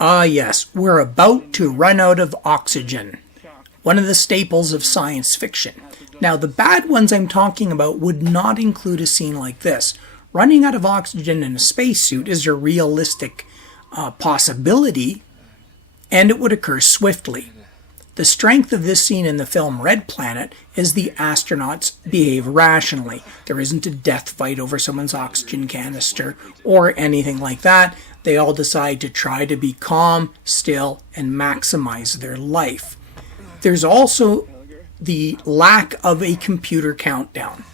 Ah yes, we're about to run out of oxygen. One of the staples of science fiction. Now the bad ones I'm talking about would not include a scene like this. Running out of oxygen in a spacesuit is a realistic possibility, and it would occur swiftly. The strength of this scene in the film Red Planet is the astronauts behave rationally. There isn't a death fight over someone's oxygen canister or anything like that. They all decide to try to be calm, still, and maximize their life. There's also the lack of a computer countdown.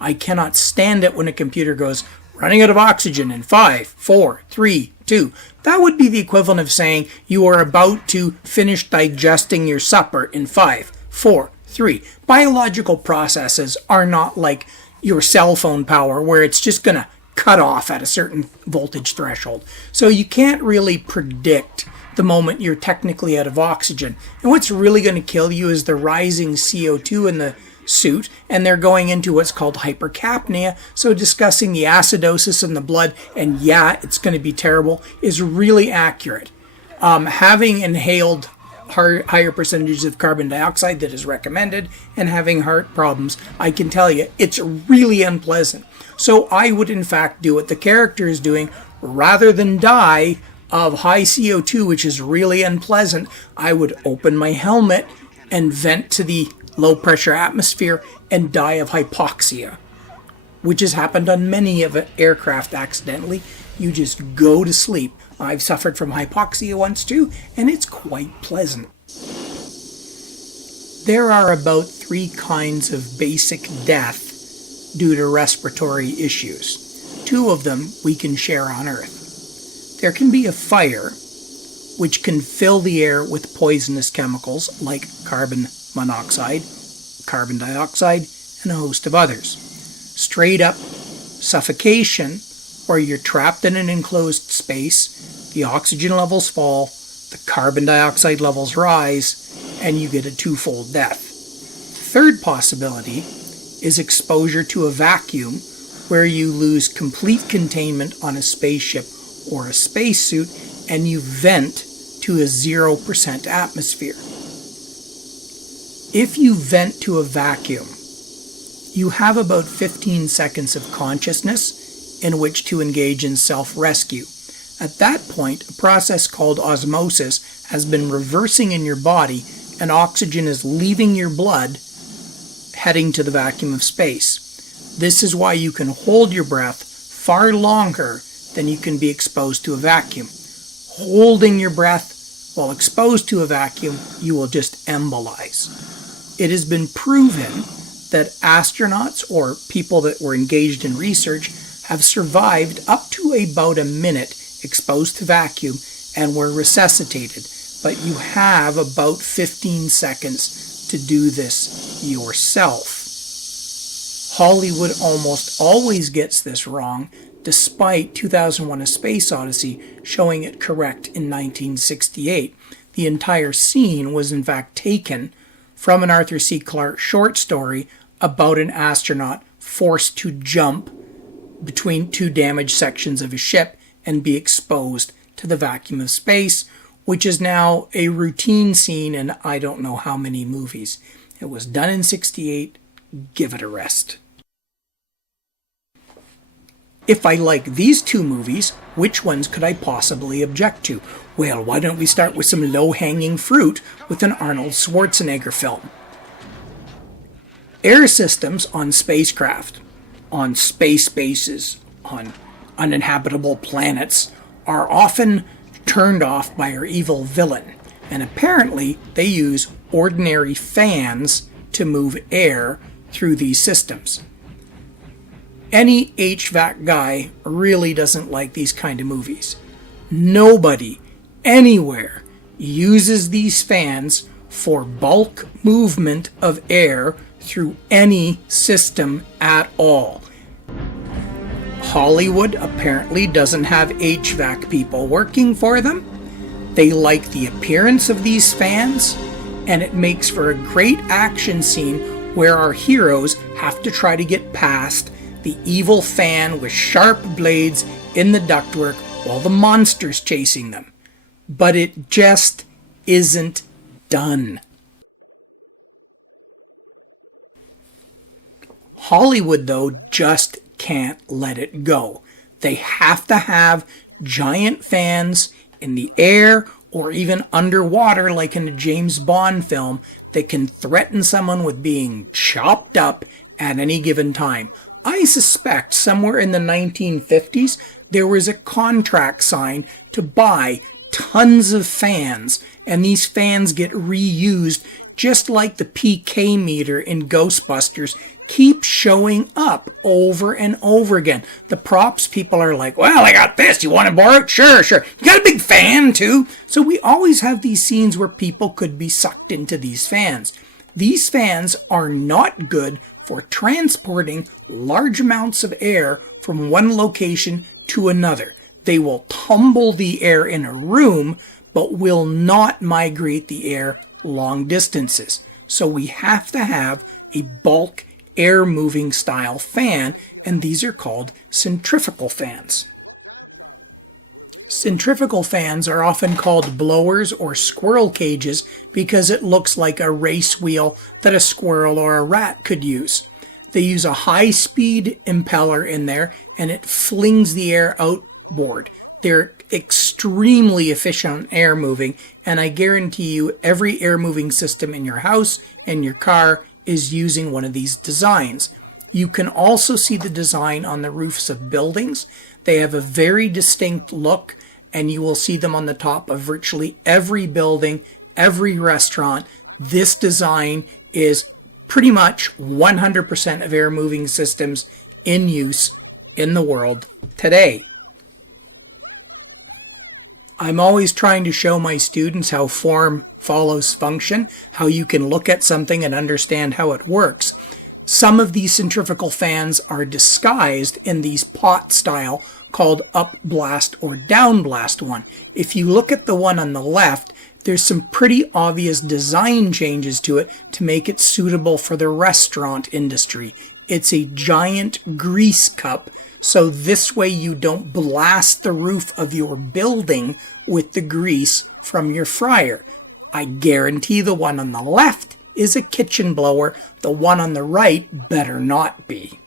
I cannot stand it when a computer goes, running out of oxygen in 5, 4, 3, 2. That would be the equivalent of saying you are about to finish digesting your supper in 5, 4, 3. Biological processes are not like your cell phone power where it's just going to cut off at a certain voltage threshold. So you can't really predict the moment you're technically out of oxygen. And what's really going to kill you is the rising CO2 in the suit, and they're going into what's called hypercapnia. So discussing the acidosis in the blood, and yeah, it's going to be terrible, is really accurate. Having inhaled higher percentages of carbon dioxide that is recommended, and having heart problems, I can tell you, it's really unpleasant. So I would in fact do what the character is doing. Rather than die of high CO2, which is really unpleasant, I would open my helmet and vent to the low pressure atmosphere and die of hypoxia, which has happened on many of aircraft accidentally. You just go to sleep. I've suffered from hypoxia once too, and it's quite pleasant. There are about 3 kinds of basic death due to respiratory issues. 2 of them we can share on Earth. There can be a fire, which can fill the air with poisonous chemicals like carbon monoxide, carbon dioxide, and a host of others. Straight up suffocation, where you're trapped in an enclosed space, the oxygen levels fall, the carbon dioxide levels rise, and you get a 2-fold death. Third possibility is exposure to a vacuum, where you lose complete containment on a spaceship or a spacesuit, and you vent to a 0% atmosphere. If you vent to a vacuum, you have about 15 seconds of consciousness in which to engage in self-rescue. At that point, a process called osmosis has been reversing in your body, and oxygen is leaving your blood, heading to the vacuum of space. This is why you can hold your breath far longer than you can be exposed to a vacuum. Holding your breath while exposed to a vacuum, you will just embolize. It has been proven that astronauts or people that were engaged in research have survived up to about a minute exposed to vacuum and were resuscitated. But you have about 15 seconds to do this yourself. Hollywood almost always gets this wrong, despite 2001: A Space Odyssey showing it correct in 1968. The entire scene was in fact taken from an Arthur C. Clarke short story about an astronaut forced to jump between 2 damaged sections of a ship and be exposed to the vacuum of space, which is now a routine scene in I don't know how many movies. It was done in 68. Give it a rest. If I like these 2 movies, which ones could I possibly object to? Well, why don't we start with some low-hanging fruit with an Arnold Schwarzenegger film? Air systems on spacecraft, on space bases, on uninhabitable planets, are often turned off by our evil villain, and apparently they use ordinary fans to move air through these systems. Any HVAC guy really doesn't like these kind of movies. Nobody, anywhere, uses these fans for bulk movement of air through any system at all. Hollywood apparently doesn't have HVAC people working for them. They like the appearance of these fans, and it makes for a great action scene where our heroes have to try to get past the evil fan with sharp blades in the ductwork while the monster's chasing them. but it just isn't done. Hollywood, though, just can't let it go. They have to have giant fans in the air or even underwater, like in a James Bond film, that can threaten someone with being chopped up at any given time. I suspect somewhere in the 1950s, there was a contract signed to buy tons of fans, and these fans get reused just like the PK meter in Ghostbusters keeps showing up over and over again. The props people are like, well, I got this. You want to borrow it? Sure, sure. You got a big fan too? So we always have these scenes where people could be sucked into these fans. These fans are not good for transporting large amounts of air from one location to another. They will tumble the air in a room, but will not migrate the air long distances. So we have to have a bulk air moving style fan, and these are called centrifugal fans. Centrifugal fans are often called blowers or squirrel cages because it looks like a race wheel that a squirrel or a rat could use. They use a high-speed impeller in there, and it flings the air outboard. They're extremely efficient on air moving, and I guarantee you every air moving system in your house and your car is using one of these designs. You can also see the design on the roofs of buildings. They have a very distinct look, and you will see them on the top of virtually every building, every restaurant. This design is pretty much 100% of air moving systems in use in the world today. I'm always trying to show my students how form follows function, how you can look at something and understand how it works. Some of these centrifugal fans are disguised in these pot style called up blast or down blast one. If you look at the one on the left, there's some pretty obvious design changes to it to make it suitable for the restaurant industry. It's a giant grease cup, so this way you don't blast the roof of your building with the grease from your fryer. I guarantee the one on the left is a kitchen blower. The one on the right better not be.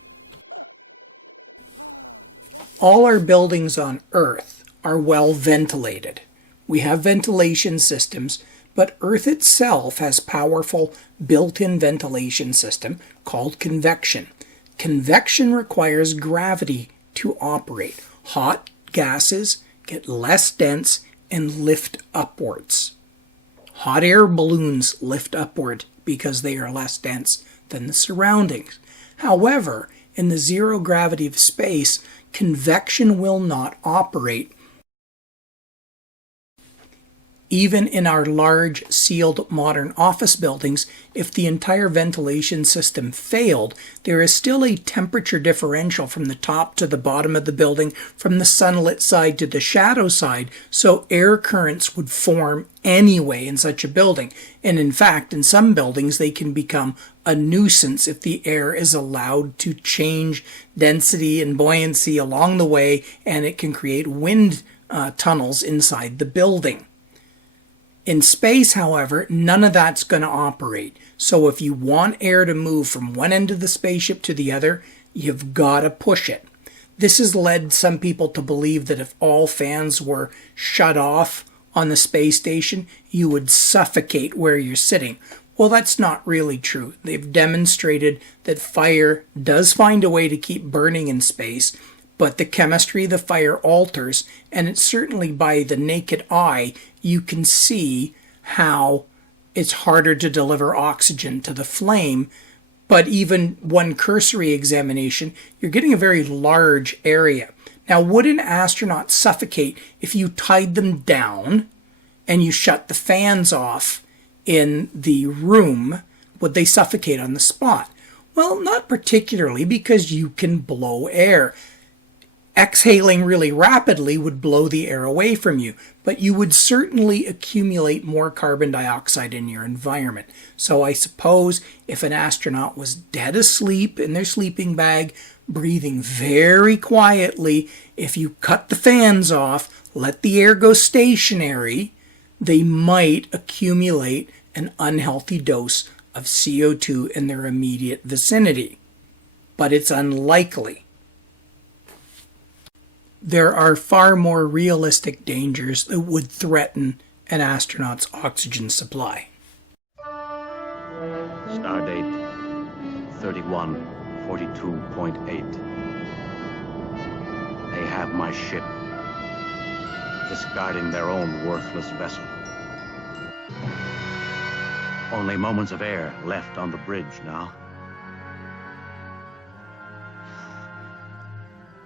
All our buildings on Earth are well ventilated. We have ventilation systems, but Earth itself has powerful built-in ventilation system called convection. Convection requires gravity to operate. Hot gases get less dense and lift upwards. Hot air balloons lift upward because they are less dense than the surroundings. However, in the zero gravity of space, convection will not operate. Even in our large sealed modern office buildings, if the entire ventilation system failed, there is still a temperature differential from the top to the bottom of the building, from the sunlit side to the shadow side, so air currents would form anyway in such a building. And in fact, in some buildings, they can become a nuisance if the air is allowed to change density and buoyancy along the way, and it can create wind tunnels inside the building. In space, however, none of that's going to operate. So if you want air to move from one end of the spaceship to the other, you've got to push it. This has led some people to believe that if all fans were shut off on the space station, you would suffocate where you're sitting. Well, that's not really true. They've demonstrated that fire does find a way to keep burning in space, but the chemistry of the fire alters, and it's certainly by the naked eye you can see how it's harder to deliver oxygen to the flame. But even one cursory examination, you're getting a very large area. Now, would an astronaut suffocate if you tied them down and you shut the fans off in the room? Would they suffocate on the spot? Well, not particularly, because you can blow air. Exhaling really rapidly would blow the air away from you, but you would certainly accumulate more carbon dioxide in your environment. So I suppose if an astronaut was dead asleep in their sleeping bag, breathing very quietly. If you cut the fans off, let the air go stationary, they might accumulate an unhealthy dose of CO2 in their immediate vicinity. But it's unlikely. There are far more realistic dangers that would threaten an astronaut's oxygen supply. Stardate 3142.8. They have my ship, discarding their own worthless vessel. Only moments of air left on the bridge now.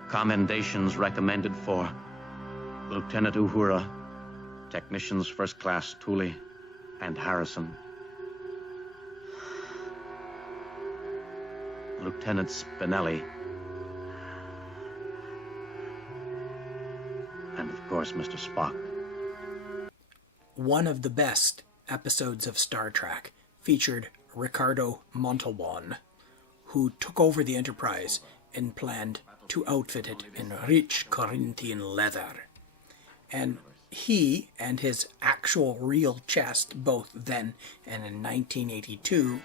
Commendations recommended for Lieutenant Uhura, Technicians First Class Tooley and Harrison, Lieutenant Spinelli, and of course Mr. Spock. One of the best episodes of Star Trek featured Ricardo Montalban, who took over the Enterprise and planned to outfit it in rich Corinthian leather. And he and his actual real chest, both then and in 1982,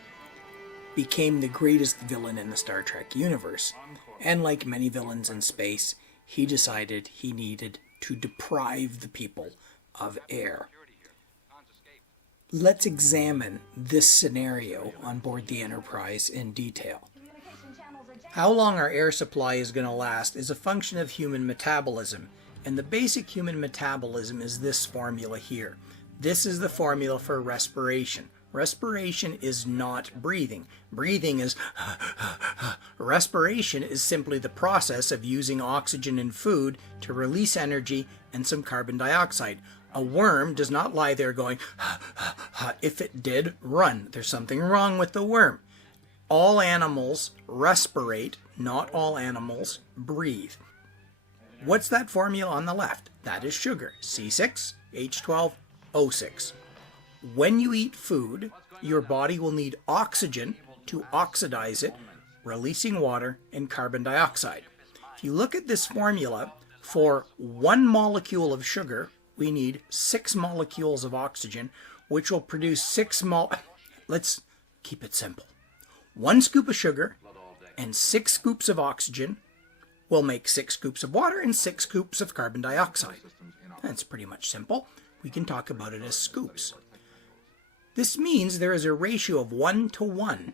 became the greatest villain in the Star Trek universe. And like many villains in space, he decided he needed to deprive the people of air. Let's examine this scenario on board the Enterprise in detail. How long our air supply is going to last is a function of human metabolism, and the basic human metabolism is this formula here. This is the formula for respiration. Respiration is not breathing. Breathing is respiration is simply the process of using oxygen and food to release energy and some carbon dioxide. A worm does not lie there going, if it did, run. There's something wrong with the worm. All animals respirate, not all animals breathe. What's that formula on the left? That is sugar, C6H12O6. When you eat food, your body will need oxygen to oxidize it, releasing water and carbon dioxide. If you look at this formula, for 1 molecule of sugar, we need 6 molecules of oxygen, which will produce let's keep it simple. 1 scoop of sugar and 6 scoops of oxygen will make 6 scoops of water and 6 scoops of carbon dioxide. That's pretty much simple. We can talk about it as scoops. This means there is a ratio of 1 to 1.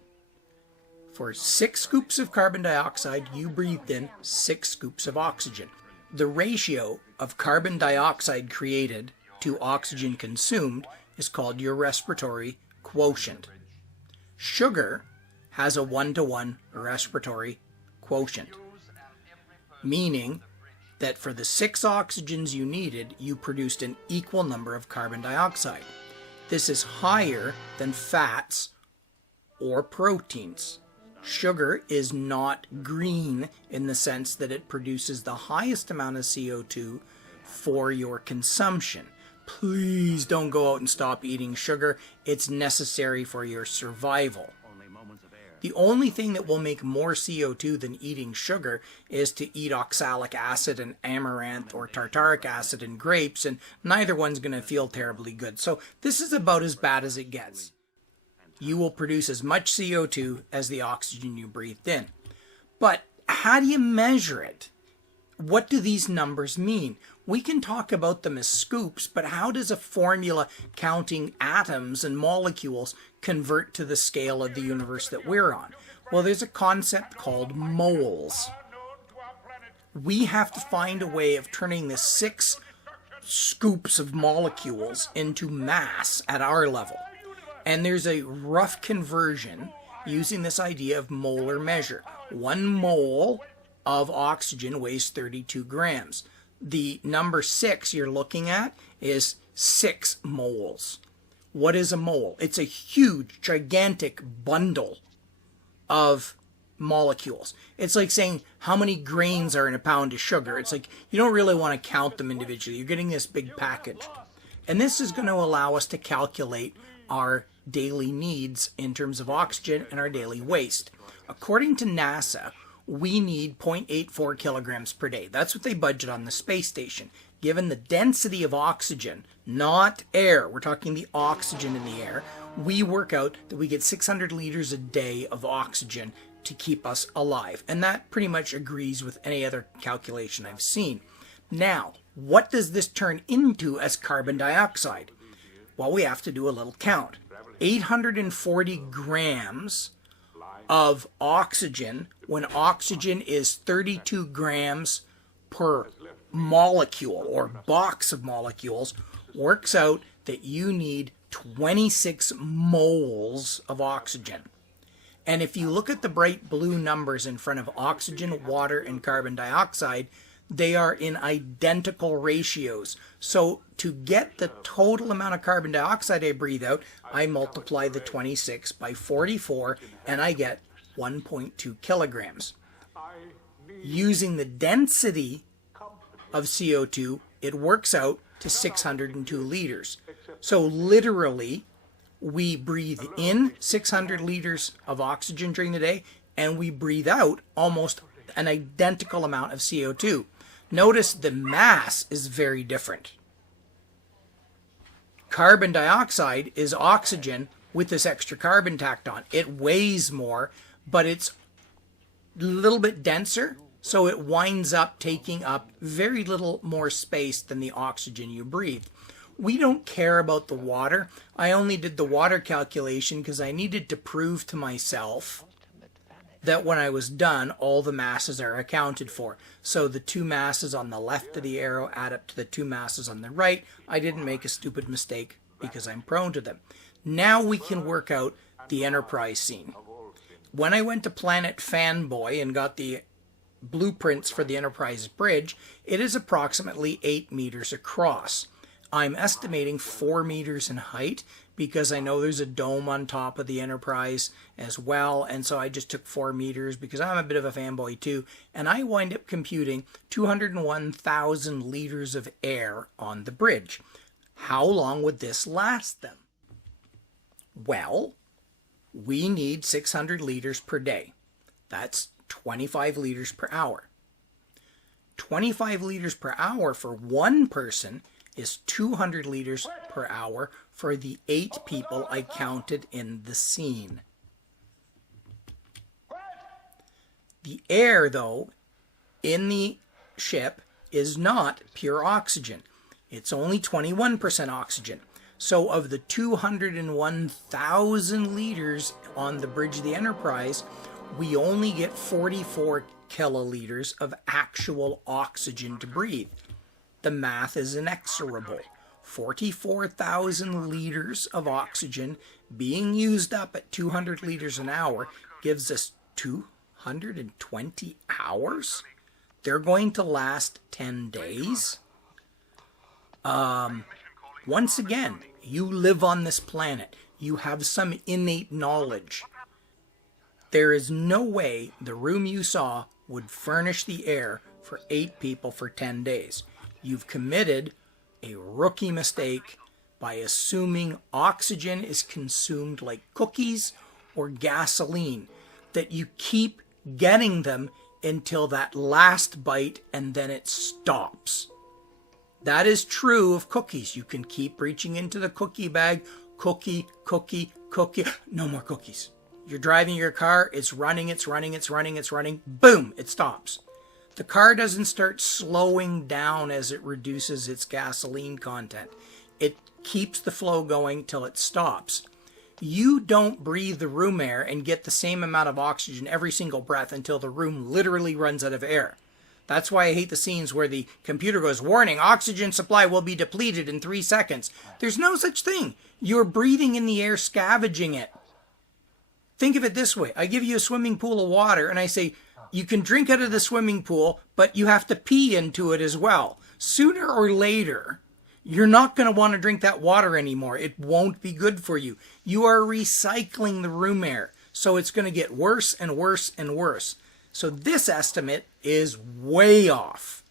For 6 scoops of carbon dioxide, you breathed in 6 scoops of oxygen. The ratio of carbon dioxide created to oxygen consumed is called your respiratory quotient. Sugar has a 1-to-1 respiratory quotient, meaning that for the 6 oxygens you needed, you produced an equal number of carbon dioxide. This is higher than fats or proteins. Sugar is not green in the sense that it produces the highest amount of CO2 for your consumption. Please don't go out and stop eating sugar. It's necessary for your survival. The only thing that will make more CO2 than eating sugar is to eat oxalic acid and amaranth or tartaric acid in grapes, and neither one's going to feel terribly good. So this is about as bad as it gets. You will produce as much CO2 as the oxygen you breathed in. But how do you measure it? What do these numbers mean? We can talk about them as scoops, but how does a formula counting atoms and molecules convert to the scale of the universe that we're on? Well, there's a concept called moles. We have to find a way of turning the 6 scoops of molecules into mass at our level. And there's a rough conversion using this idea of molar measure. 1 mole of oxygen weighs 32 grams. The number 6 you're looking at is 6 moles. What is a mole? It's a huge, gigantic bundle of molecules. It's like saying how many grains are in a pound of sugar. It's like you don't really want to count them individually. You're getting this big package. And this is going to allow us to calculate our daily needs in terms of oxygen and our daily waste. According to NASA, we need 0.84 kilograms per day. That's what they budget on the space station. Given the density of oxygen, not air, we're talking the oxygen in the air, we work out that we get 600 liters a day of oxygen to keep us alive. And that pretty much agrees with any other calculation I've seen. Now, what does this turn into as carbon dioxide? Well, we have to do a little count. 840 grams of oxygen, when oxygen is 32 grams per molecule or box of molecules, works out that you need 26 moles of oxygen. And if you look at the bright blue numbers in front of oxygen, water, and carbon dioxide, they are in identical ratios. So to get the total amount of carbon dioxide I breathe out, I multiply the 26 by 44 and I get 1.2 kilograms. Using the density of CO2, it works out to 602 liters. So literally, we breathe in 600 liters of oxygen during the day, and we breathe out almost an identical amount of CO2. Notice the mass is very different. Carbon dioxide is oxygen with this extra carbon tacked on. It weighs more, but it's a little bit denser, so it winds up taking up very little more space than the oxygen you breathe. We don't care about the water. I only did the water calculation because I needed to prove to myself that when I was done, all the masses are accounted for. So the two masses on the left of the arrow add up to the two masses on the right. I didn't make a stupid mistake because I'm prone to them. Now we can work out the Enterprise scene. When I went to Planet Fanboy and got the blueprints for the Enterprise bridge, it is approximately 8 meters across. I'm estimating 4 meters in height because I know there's a dome on top of the Enterprise as well, and so I just took 4 meters because I'm a bit of a fanboy too, and I wind up computing 201,000 liters of air on the bridge. How long would this last them? Well, we need 600 liters per day. That's 25 liters per hour. 25 liters per hour for one person is 200 liters per hour for the 8 people I counted in the scene. The air, though, in the ship is not pure oxygen. It's only 21% oxygen. So of the 201,000 liters on the bridge of the Enterprise, we only get 44 kiloliters of actual oxygen to breathe. The math is inexorable. 44,000 liters of oxygen being used up at 200 liters an hour gives us 220 hours? They're going to last 10 days? Once again, you live on this planet. You have some innate knowledge. There is no way the room you saw would furnish the air for 8 people for 10 days. You've committed a rookie mistake by assuming oxygen is consumed like cookies or gasoline, that you keep getting them until that last bite and then it stops. That is true of cookies. You can keep reaching into the cookie bag, cookie, cookie, cookie, no more cookies. You're driving your car, it's running, boom, it stops. The car doesn't start slowing down as it reduces its gasoline content. It keeps the flow going till it stops. You don't breathe the room air and get the same amount of oxygen every single breath until the room literally runs out of air. That's why I hate the scenes where the computer goes, "Warning, oxygen supply will be depleted in 3 seconds." There's no such thing. You're breathing in the air, scavenging it. Think of it this way. I give you a swimming pool of water and I say, you can drink out of the swimming pool, but you have to pee into it as well. Sooner or later, you're not going to want to drink that water anymore. It won't be good for you. You are recycling the room air, so it's going to get worse and worse and worse. So this estimate is way off.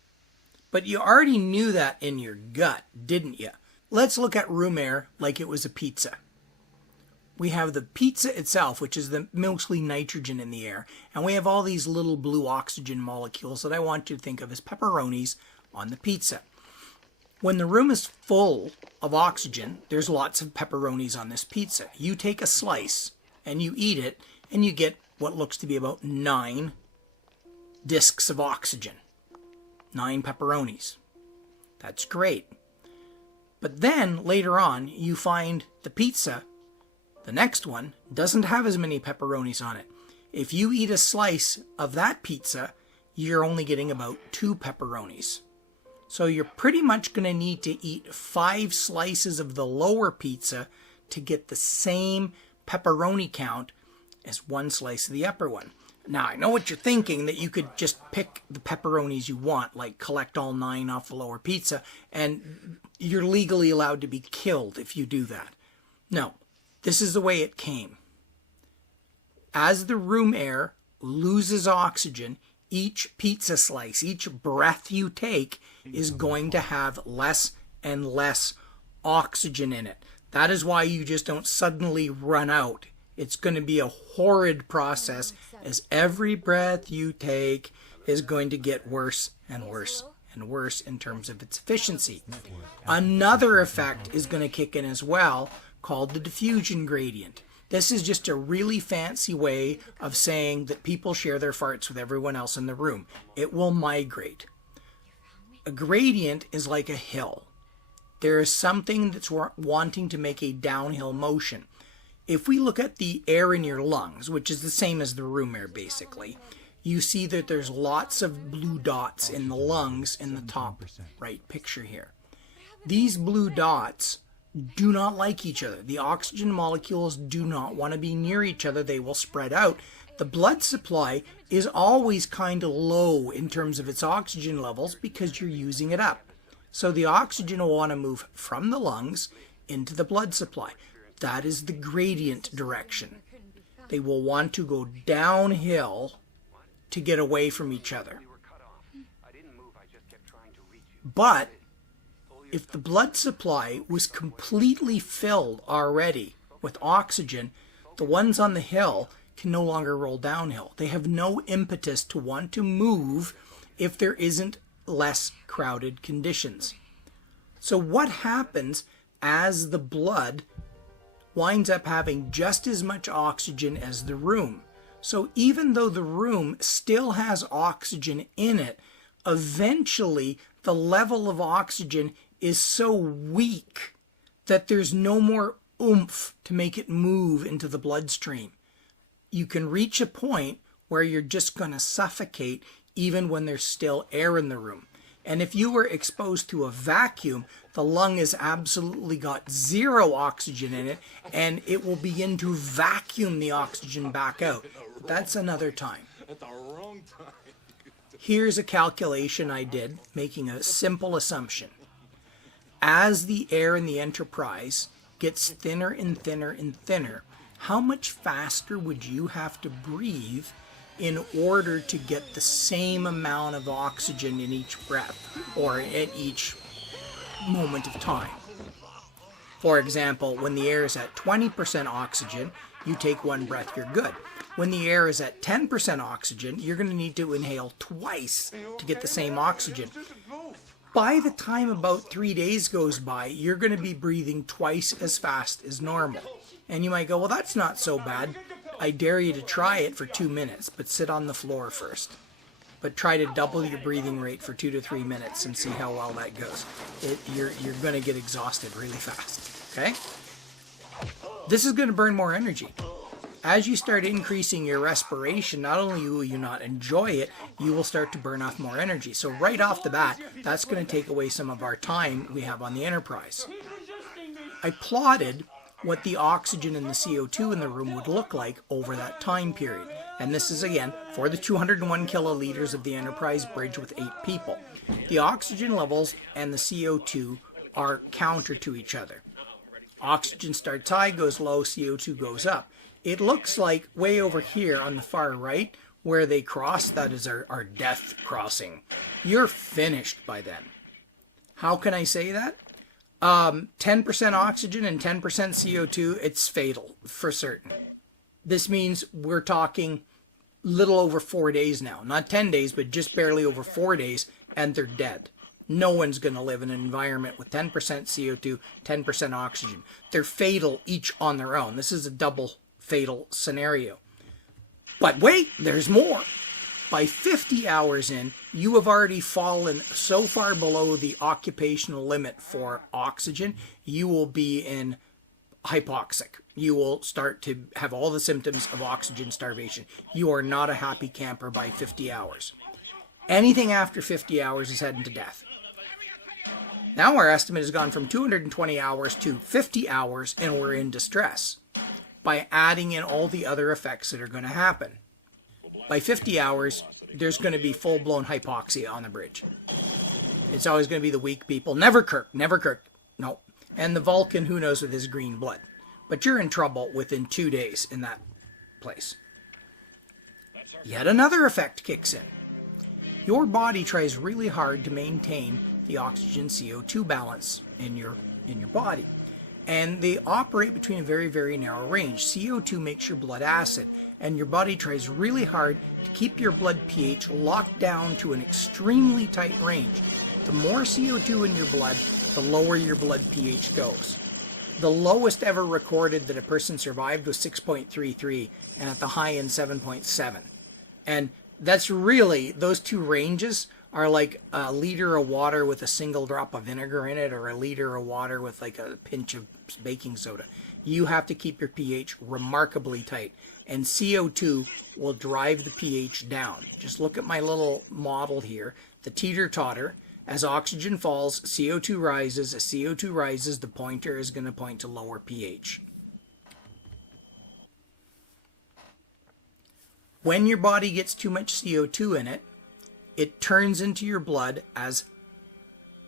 But you already knew that in your gut, didn't you? Let's look at room air like it was a pizza. we have the pizza itself, which is the mostly nitrogen in the air, and we have all these little blue oxygen molecules that I want you to think of as pepperonis on the pizza. When the room is full of oxygen, there's lots of pepperonis on this pizza. You take a slice and you eat it, and you get what looks to be about 9 discs of oxygen. 9 pepperonis. That's great. But then, later on, you find the pizza, the next one, doesn't have as many pepperonis on it. If you eat a slice of that pizza, you're only getting about 2 pepperonis. So you're pretty much going to need to eat 5 slices of the lower pizza to get the same pepperoni count as 1 slice of the upper one. Now, I know what you're thinking, that you could just pick the pepperonis you want, like collect all 9 off the lower pizza, and you're legally allowed to be killed if you do that. No, this is the way it came. As the room air loses oxygen, each pizza slice, each breath you take is going to have less and less oxygen in it. That is why you just don't suddenly run out. It's going to be a horrid process, as every breath you take is going to get worse and worse and worse in terms of its efficiency. Another effect is going to kick in as well, called the diffusion gradient. This is just a really fancy way of saying that people share their farts with everyone else in the room. It will migrate. A gradient is like a hill. There is something that's wanting to make a downhill motion. If we look at the air in your lungs, which is the same as the room air basically, you see that there's lots of blue dots in the lungs in the top right picture here. These blue dots do not like each other. The oxygen molecules do not want to be near each other. They will spread out. The blood supply is always kind of low in terms of its oxygen levels because you're using it up. So the oxygen will want to move from the lungs into the blood supply. That is the gradient direction. They will want to go downhill to get away from each other. But if the blood supply was completely filled already with oxygen, the ones on the hill can no longer roll downhill. They have no impetus to want to move if there isn't less crowded conditions. So what happens as the blood winds up having just as much oxygen as the room? So even though the room still has oxygen in it, eventually the level of oxygen is so weak that there's no more oomph to make it move into the bloodstream. You can reach a point where you're just going to suffocate even when there's still air in the room. And if you were exposed to a vacuum, the lung has absolutely got 0 oxygen in it, and it will begin to vacuum the oxygen back out. But that's another time. Here's a calculation I did, making a simple assumption. As the air in the Enterprise gets thinner and thinner and thinner, how much faster would you have to breathe in order to get the same amount of oxygen in each breath or at each moment of time? For example, when the air is at 20% oxygen, you take 1 breath, you're good. When the air is at 10% oxygen, you're going to need to inhale twice to get the same oxygen. By the time about 3 days goes by, you're going to be breathing twice as fast as normal. And you might go, well, that's not so bad. I dare you to try it for 2 minutes, but sit on the floor first. But try to double your breathing rate for 2 to 3 minutes and see how well that goes. You're going to get exhausted really fast, okay? This is going to burn more energy. As you start increasing your respiration, not only will you not enjoy it, you will start to burn off more energy. So right off the bat, that's going to take away some of our time we have on the Enterprise. I plotted what the oxygen and the CO2 in the room would look like over that time period. And this is, again, for the 201 kiloliters of the Enterprise bridge with 8 people. The oxygen levels and the CO2 are counter to each other. Oxygen starts high, goes low, CO2 goes up. It looks like way over here on the far right, where they cross, that is our death crossing. You're finished by then. How can I say that? 10% oxygen and 10% CO2, it's fatal for certain. This means we're talking little over 4 days now. Not 10 days, but just barely over 4 days, and they're dead. No one's going to live in an environment with 10% CO2, 10% oxygen. They're fatal each on their own. This is a double fatal scenario. But wait, there's more. By 50 hours in, you have already fallen so far below the occupational limit for oxygen, you will be in hypoxic. You will start to have all the symptoms of oxygen starvation. You are not a happy camper by 50 hours. Anything after 50 hours is heading to death. Now our estimate has gone from 220 hours to 50 hours, and we're in distress by adding in all the other effects that are going to happen. By 50 hours, there's going to be full-blown hypoxia on the bridge. It's always going to be the weak people. Never Kirk. No. And the Vulcan, who knows, with his green blood. But you're in trouble within 2 days in that place. Yet another effect kicks in. Your body tries really hard to maintain the oxygen-CO2 balance in your body. And they operate between a very, very narrow range. CO2 makes your blood acid, and your body tries really hard to keep your blood pH locked down to an extremely tight range. The more CO2 in your blood, the lower your blood pH goes. The lowest ever recorded that a person survived was 6.33, and at the high end 7.7. And that's really, those two ranges are like a liter of water with a single drop of vinegar in it, or a liter of water with like a pinch of baking soda. You have to keep your pH remarkably tight, and CO2 will drive the pH down. Just look at my little model here, the teeter-totter. As oxygen falls, CO2 rises. As CO2 rises, the pointer is going to point to lower pH. When your body gets too much CO2 in it, it turns into your blood as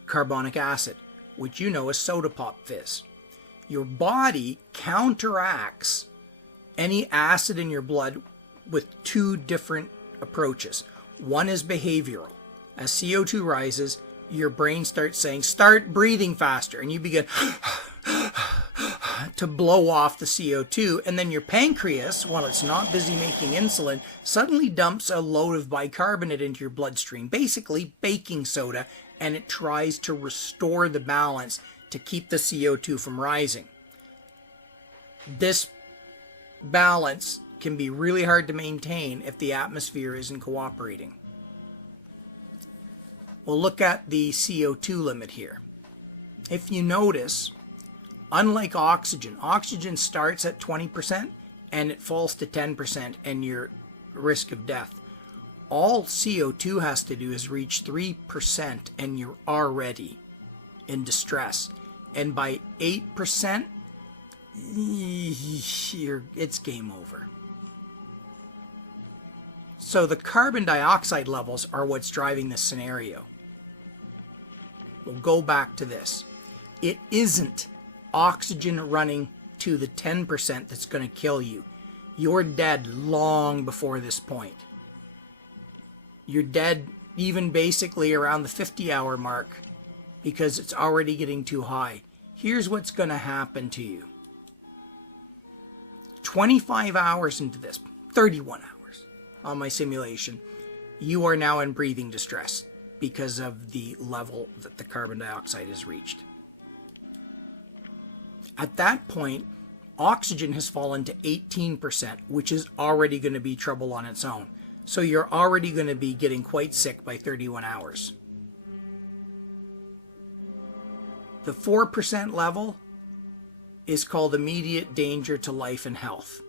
carbonic acid, which you know as soda pop fizz. Your body counteracts any acid in your blood with two different approaches. One is behavioral. As CO2 rises, your brain starts saying, start breathing faster, and you begin to blow off the CO2, and then your pancreas, while it's not busy making insulin, suddenly dumps a load of bicarbonate into your bloodstream, basically baking soda, and it tries to restore the balance to keep the CO2 from rising. This balance can be really hard to maintain if the atmosphere isn't cooperating. We'll look at the CO2 limit here. If you notice, unlike oxygen, oxygen starts at 20% and it falls to 10% and your risk of death. All CO2 has to do is reach 3% and you're already in distress. And by 8%, it's game over. So the carbon dioxide levels are what's driving this scenario. We'll go back to this. It isn't oxygen running to the 10% that's going to kill you. You're dead long before this point. You're dead even basically around the 50-hour mark because it's already getting too high. Here's what's going to happen to you. 25 hours into this, 31 hours on my simulation, you are now in breathing distress because of the level that the carbon dioxide has reached. At that point, oxygen has fallen to 18%, which is already going to be trouble on its own. So you're already going to be getting quite sick by 31 hours. The 4% level is called immediate danger to life and health.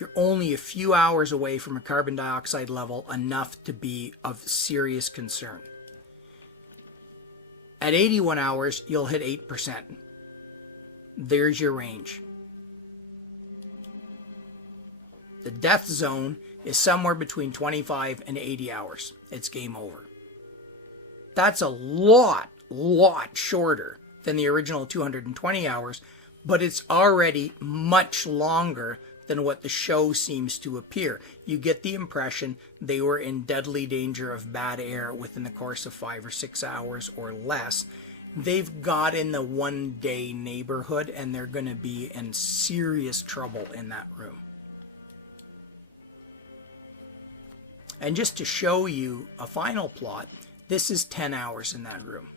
You're only a few hours away from a carbon dioxide level enough to be of serious concern. At 81 hours, you'll hit 8%. There's your range. The death zone is somewhere between 25 and 80 hours. It's game over. That's a lot shorter than the original 220 hours, but it's already much longer than what the show seems to appear. You get the impression they were in deadly danger of bad air within the course of 5 or 6 hours or less, they've got in the 1-day neighborhood, and they're going to be in serious trouble in that room. And just to show you a final plot, this is 10 hours in that room.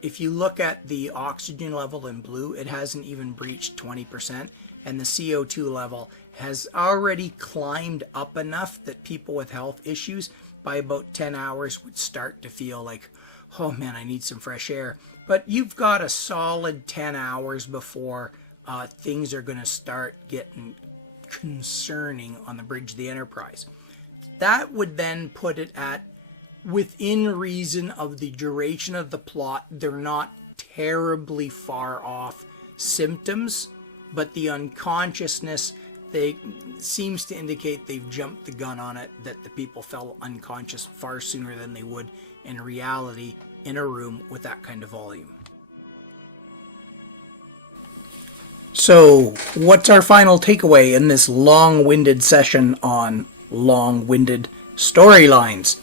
If you look at the oxygen level in blue, it hasn't even breached 20%, and the CO2 level has already climbed up enough that people with health issues by about 10 hours would start to feel like, oh man, I need some fresh air. But you've got a solid 10 hours before things are going to start getting concerning on the bridge of the Enterprise. That would then put it at, within reason of the duration of the plot, they're not terribly far off symptoms, but the unconsciousness, they seems to indicate they've jumped the gun on it, that the people fell unconscious far sooner than they would in reality in a room with that kind of volume. So, what's our final takeaway in this long-winded session on long-winded storylines?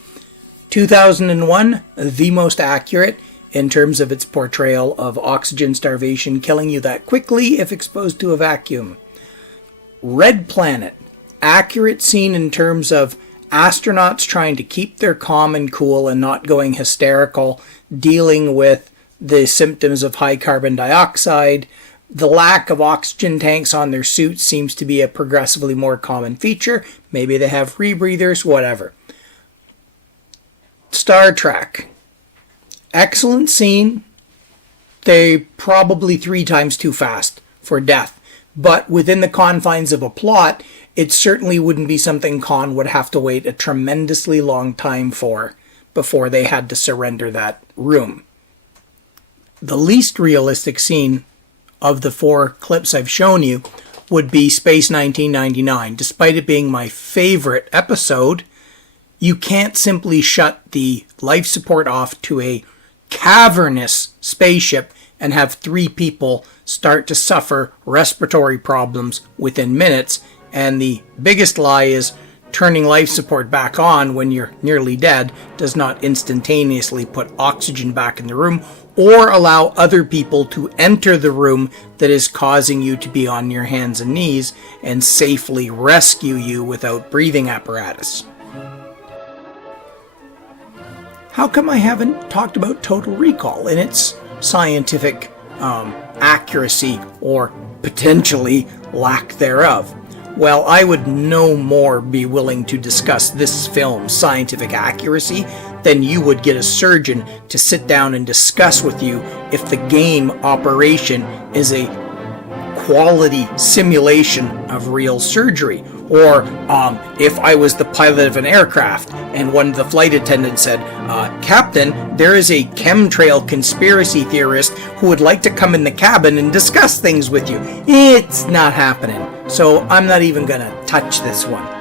2001, the most accurate in terms of its portrayal of oxygen starvation killing you that quickly if exposed to a vacuum. Red Planet, accurate scene in terms of astronauts trying to keep their calm and cool and not going hysterical, dealing with the symptoms of high carbon dioxide. The lack of oxygen tanks on their suits seems to be a progressively more common feature. Maybe they have rebreathers, whatever. Star Trek. Excellent scene. They probably 3 times too fast for death. But within the confines of a plot, it certainly wouldn't be something Khan would have to wait a tremendously long time for before they had to surrender that room. The least realistic scene of the 4 clips I've shown you would be Space 1999. Despite it being my favorite episode, you can't simply shut the life support off to a cavernous spaceship and have 3 people start to suffer respiratory problems within minutes. And the biggest lie is turning life support back on when you're nearly dead does not instantaneously put oxygen back in the room or allow other people to enter the room that is causing you to be on your hands and knees and safely rescue you without breathing apparatus. How come I haven't talked about Total Recall in its scientific accuracy or potentially lack thereof? Well, I would no more be willing to discuss this film's scientific accuracy than you would get a surgeon to sit down and discuss with you if the game operation is a quality simulation of real surgery. Or if I was the pilot of an aircraft and one of the flight attendants said, Captain, there is a chemtrail conspiracy theorist who would like to come in the cabin and discuss things with you. It's not happening. So I'm not even going to touch this one.